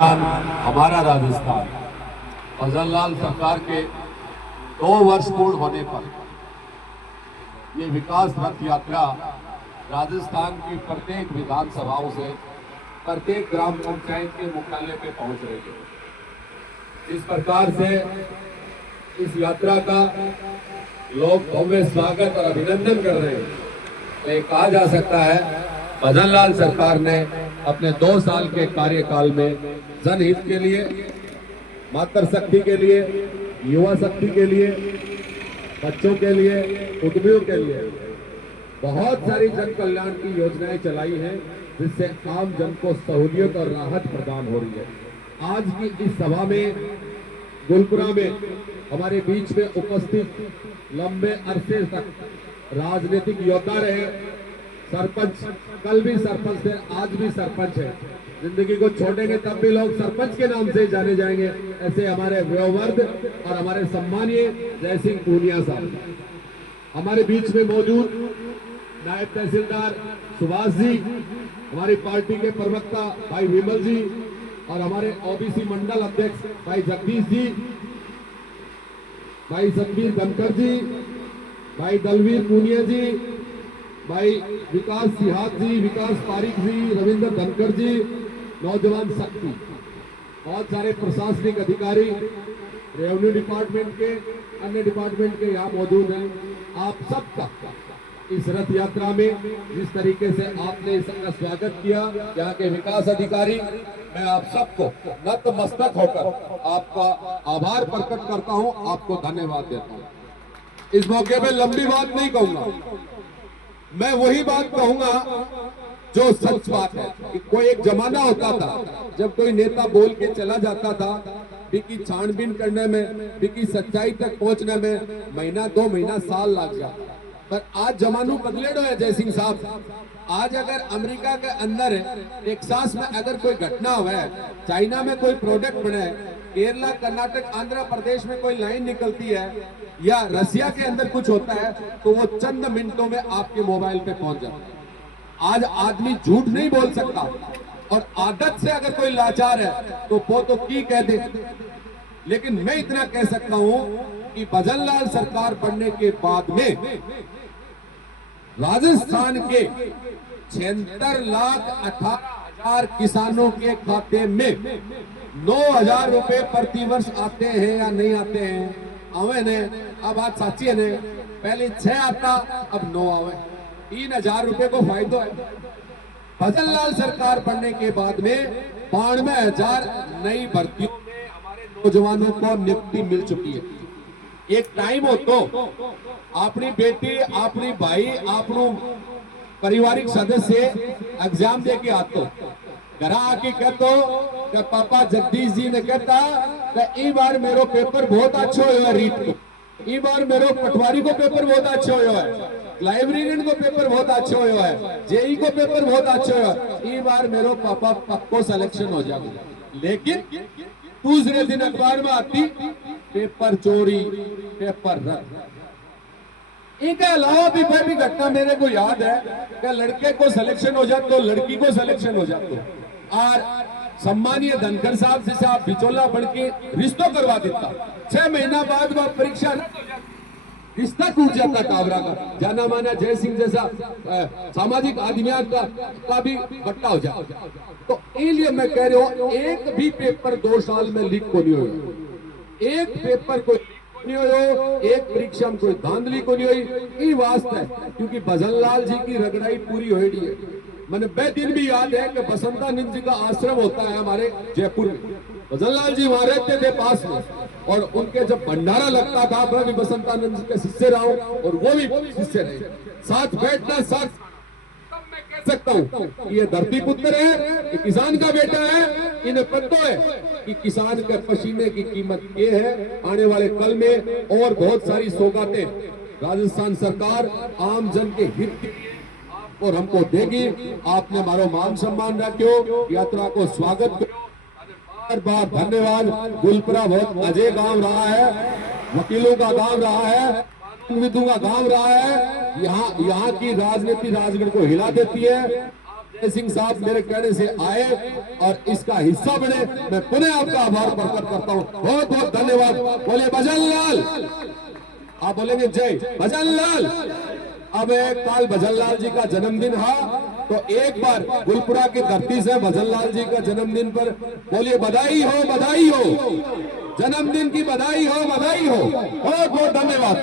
हमारा राजस्थान फजल सरकार के 2 वर्ष पूर्ण होने पर ये विकास रथ यात्रा राजस्थान की प्रत्येक विधानसभाओं से प्रत्येक ग्राम पंचायत के मुख्यालय पे पहुंच रही है। इस प्रकार से इस यात्रा का लोग भव्य स्वागत और अभिनंदन कर रहे हैं। तो ये कहा जा सकता है भजन लाल सरकार ने अपने 2 साल के कार्यकाल में जनहित के लिए, मातृशक्ति के लिए, युवा शक्ति के लिए, बच्चों के लिए, उद्यमियों के लिए बहुत सारी जन कल्याण की योजनाएं चलाई हैं, जिससे आम जन को सहूलियत और राहत प्रदान हो रही है। आज की इस सभा में गुलपुरा में हमारे बीच में उपस्थित लंबे अरसे तक राजनीतिक योद्धा रहे, सरपंच, कल भी सरपंच थे, आज भी सरपंच है, जिंदगी को छोड़ेंगे तब भी लोग सरपंच के नाम से जाने जाएंगे, ऐसे हमारे वयोवर्ध और हमारे सम्मानीय जय सिंह पूनिया साहब हमारे बीच में मौजूद, नायब तहसीलदार सुभाष जी, हमारी पार्टी के प्रवक्ता भाई विमल जी और हमारे ओबीसी मंडल अध्यक्ष भाई जगदीश जी, भाई सतबीर धनखड़ जी, भाई दलवीर पूनिया जी, भाई विकास सिहाग जी, विकास पारिक जी, रविंद्र धनखड़ जी, नौजवान शक्ति, बहुत सारे प्रशासनिक अधिकारी, रेवेन्यू डिपार्टमेंट के, अन्य डिपार्टमेंट के यहाँ मौजूद हैं। आप सबका इस रथ यात्रा में जिस तरीके से आपने इसका स्वागत किया, यहाँ के विकास अधिकारी, मैं आप सबको नतमस्तक होकर आपका आभार प्रकट करता हूँ, आपको धन्यवाद देता हूँ। इस मौके पे लंबी बात नहीं कहूंगा, मैं वही बात कहूंगा जो सच बात है कि कोई एक जमाना होता था जब कोई नेता बोल के चला जाता था, विकी छानबीन करने में, विकी सच्चाई तक पहुंचने में महीना 2 महीना साल लग जाता। पर आज जमानू बदले है जय सिंह साहब। आज अगर अमेरिका के अंदर टेक्सास में अगर कोई घटना हुआ है, चाइना में कोई प्रोडक्ट बना है, केरला, कर्नाटक, आंध्र प्रदेश में कोई लाइन निकलती है या रसिया के अंदर कुछ होता है, तो वो चंद मिनटों में आपके मोबाइल पे पहुंच जाता है। आज आदमी झूठ नहीं बोल सकता, और आदत से अगर कोई लाचार है तो वो तो की कह दे। लेकिन मैं इतना कह सकता हूं कि भजन लाल सरकार बनने के बाद में राजस्थान के 76,18,000 किसानों के खाते में 9,000 रुपए प्रति वर्ष आते हैं या नहीं आते हैं? आवे ने, अब बात साची है ने, पहले 6 आता, अब 9 आवे, 3,000 रुपए को फायदा है। भजन लाल सरकार बनने के बाद में 92,000 नई भर्तियों में हमारे नौजवानों को नियुक्ति मिल चुकी है। एक टाइम हो तो अपनी बेटी, अपनी भाई, अपनो पारिवारिक सदस्य एग्जाम दे के आतो, घर आके कहतो कि पापा जगदीश जी ने कहता कि ई बार मेरो पेपर बहुत अच्छा हुआ, रीत को ई बार मेरो पटवारी को पेपर बहुत अच्छा हुआ है, लाइब्रेरियन को पेपर बहुत अच्छा हुआ है, जेई को पेपर बहुत अच्छा हुआ है, ई बार मेरो पापा पक्को सिलेक्शन हो जाएगा। लेकिन दूसरे दिन अखबार में आती पेपर चोरी, पेपर रद्द। इनके अलावा भी कोई भी घटना मेरे को याद है कि लड़के को सिलेक्शन हो जाए तो लड़की को सिलेक्शन हो जाते, और सम्मानीय धनखड़ साहब जिसे आप बिचौला बढ़ के रिश्तों करवा देता, 6 महीना बाद वह परीक्षा रिश्ता टूट जाता काबरा का, जाना माना जय सिंह जैसा सामाजिक आदमियां का भी बट्टा हो जाता। तो इसलिए मैं कह रहा हूं, एक भी पेपर 2 साल में लीक को नहीं हुआ, एक पेपर को नहीं हो, एक परीक्षा में कोई धांधली को नहीं हुई। ये वास्ते है क्योंकि भजन लाल जी की रगड़ाई पूरी हो रही है। मैंने बे दिन भी याद है कि बसंतानंद जी का आश्रम होता है हमारे जयपुर में, भजन लाल जी वहां रहते थे पास में, और उनके जब भंडारा लगता था, मैं भी बसंतानंद जी के शिष्य रहा हूं और वो भी शिष्य रहे, साथ बैठना, साथ। तब मैं कह सकता हूं कि ये धरती पुत्र है, ये किसान का बेटा है, इन्हें पता है कि किसान के पसीने की कीमत ये है। आने वाले कल में और बहुत सारी सौगातें राजस्थान सरकार आम जन के हित के लिए और हमको देगी। आपने हमारो मान सम्मान रखो, यात्रा को स्वागत करो, बार बार धन्यवाद। गुलपुरा बहुत अजय गांव रहा है, वकीलों का गांव रहा है, कानूनविदों का गांव रहा है। यहाँ की राजनीति राजगढ़ को हिला देती है। सिंह साहब मेरे कहने से आए और इसका हिस्सा बने, मैं पुनः आपका आभार प्रकट करता हूं। बहुत बहुत धन्यवाद। बोलिए भजनलाल, आप बोलेंगे जय भजनलाल। अब काल भजनलाल जी का जन्मदिन है, तो एक बार गुलपुरा की धरती से भजनलाल जी का जन्मदिन पर बोलिए बधाई हो, बधाई हो, जन्मदिन की बधाई हो, बधाई हो। बहुत बहुत धन्यवाद।